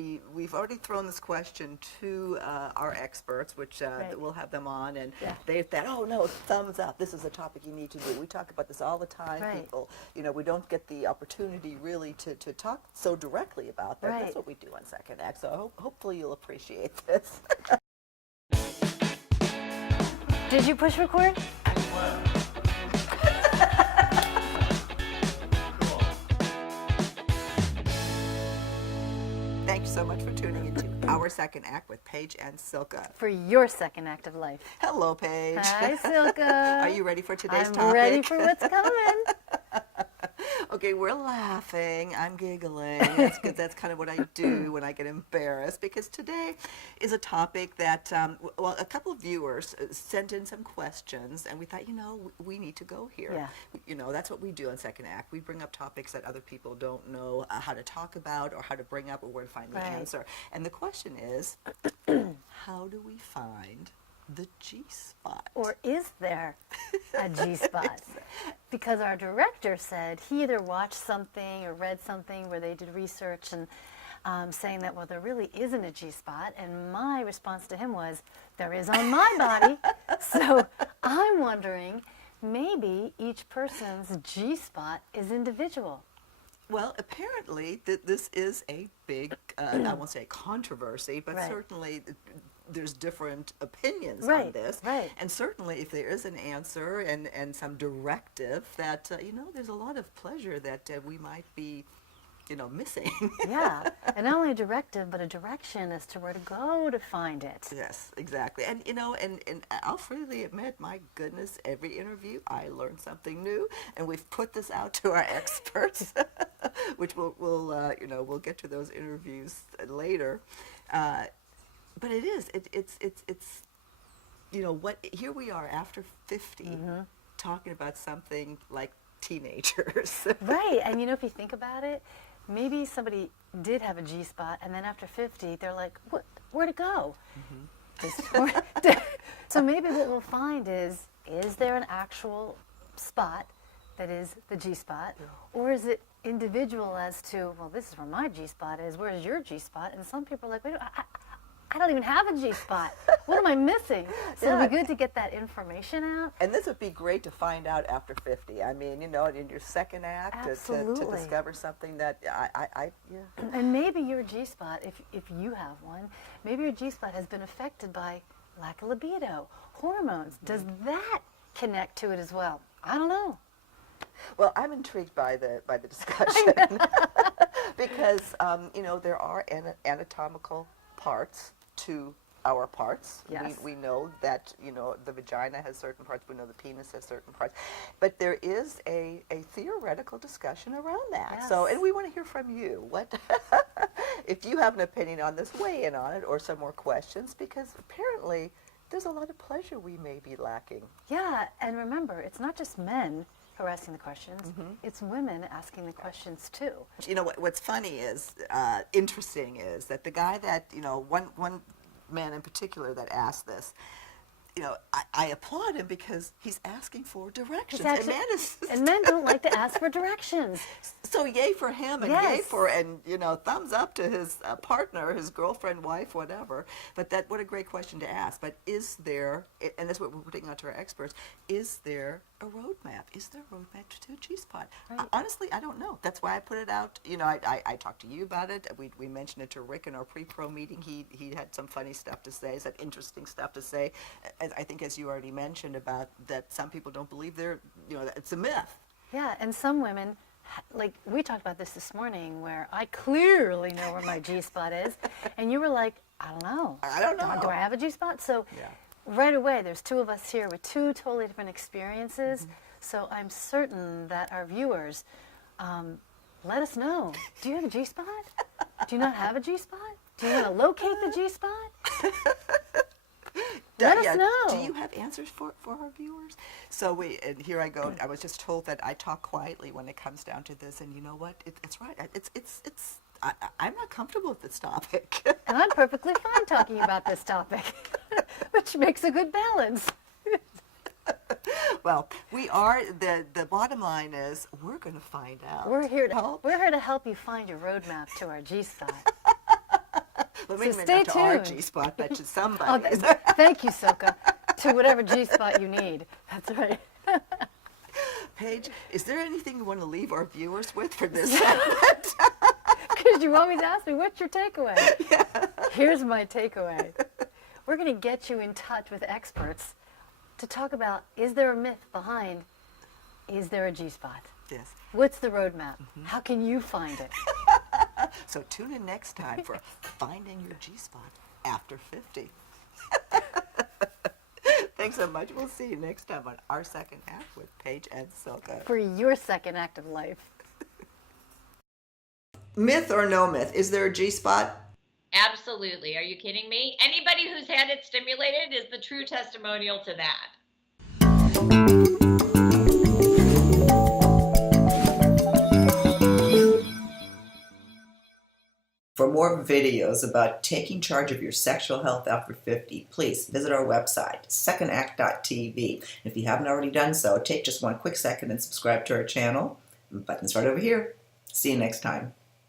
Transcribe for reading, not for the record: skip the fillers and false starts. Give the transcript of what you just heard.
We've already thrown this question to our experts, which Right. we'll have them on, and Yeah. they said, "Oh no, thumbs up! This is a topic you need to do." We talk about this all the time. Right. People, we don't get the opportunity really to talk so directly about that. Right. That's what we do on Second Act. So hopefully you'll appreciate this. Did you push record? Thank you so much for tuning into our Second Act with Paige and Silka. For your second act of life. Hello, Paige. Hi, Silka. Are you ready for today's I'm topic? ready for what's coming. Okay, we're laughing, I'm giggling. That's good. That's kind of what I do when I get embarrassed, because today is a topic that, well, a couple of viewers sent in some questions, and we thought, we need to go here. Yeah. That's what we do on Second Act. We bring up topics that other people don't know how to talk about or how to bring up or where to find the Right. answer. And the question is, how do we find the G-spot? Or is there a G-spot? Because our director said he either watched something or read something where they did research and saying that, well, there really isn't a G-spot. And my response to him was, there is on my body. So I'm wondering, maybe each person's G-spot is individual. Well, apparently this is a big, I won't say controversy, but Right. certainly there's different opinions on Right, this. right. And certainly if there is an answer and some directive that, there's a lot of pleasure that we might be, missing. Yeah, and not only a directive, but a direction as to where to go to find it. Yes, exactly. And, and I'll freely admit, my goodness, every interview I learn something new, and we've put this out to our experts, which we'll get to those interviews later. But it's here we are after 50 talking about something like teenagers. Right, and if you think about it, maybe somebody did have a G-spot, and then after 50, they're like, where to go? So maybe what we'll find is there an actual spot that is the G-spot, or is it individual as to, well, this is where my G-spot is, where's your G-spot? And some people are like, wait, I don't even have a G-spot. What am I missing? So it'd be good to get that information out. And this would be great to find out after 50. I mean, in your second act, to discover something that yeah. And maybe your G-spot, if you have one, maybe your G-spot has been affected by lack of libido, hormones. Does that connect to it as well? I don't know. Well, I'm intrigued by the discussion because there are anatomical parts to our parts. Yes. We know that the vagina has certain parts. We know the penis has certain parts, but there is a theoretical discussion around that. Yes. So, and we want to hear from you. What if you have an opinion on this? Weigh in on it, or some more questions, because apparently there's a lot of pleasure we may be lacking. Yeah, and remember, it's not just men who are asking the questions, it's women asking the questions too. What's funny is, interesting is that the guy that, one man in particular that asked this, I applaud him because he's asking for directions. And men don't like to ask for directions. So yay for him, and yay for, and thumbs up to his partner, his girlfriend, wife, whatever. But what a great question to ask. But is there, and that's what we're putting out to our experts, is there a roadmap? Is there a roadmap to a G-spot? Right. Honestly, I don't know. That's why I put it out. I talked to you about it. We mentioned it to Rick in our pre-pro meeting. He had some funny stuff to say, some interesting stuff to say. I think, as you already mentioned, about that some people don't believe that it's a myth. Yeah, and some women, like we talked about this morning, where I clearly know where my G-spot is, and you were like, I don't know. I don't know. Do I have a G-spot? So Yeah. right away, there's two of us here with two totally different experiences. So I'm certain that our viewers, let us know. Do you have a G-spot? Do you not have a G-spot? Do you want to locate the G-spot? Let us know. Do you have answers for our viewers? So and here I go. I was just told that I talk quietly when it comes down to this, and you know what? It's right. I'm not comfortable with this topic. And I'm perfectly fine talking about this topic, which makes a good balance. Well, we are, the bottom line is, we're going to find out. We're here to help you find your roadmap to our G-spot. Well, So maybe stay not to our tuned. G-spot, but to Oh, somebody's. thank you, Silka. To whatever G-spot you need. That's right. Paige, is there anything you want to leave our viewers with for this segment? Because you always ask me, what's your takeaway? Yeah. Here's my takeaway. We're going to get you in touch with experts to talk about, is there a myth behind, is there a G-spot? Yes. What's the roadmap? How can you find it? So tune in next time for Finding Your G-Spot After 50. Thanks so much. We'll see you next time on Our Second Act with Paige and Silka. For your second act of life. Myth or no myth? Is there a G-spot? Absolutely. Are you kidding me? Anybody who's had it stimulated is the true testimonial to that. For more videos about taking charge of your sexual health after 50, please visit our website, secondact.tv. If you haven't already done so, take just one quick second and subscribe to our channel. The button's right over here. See you next time.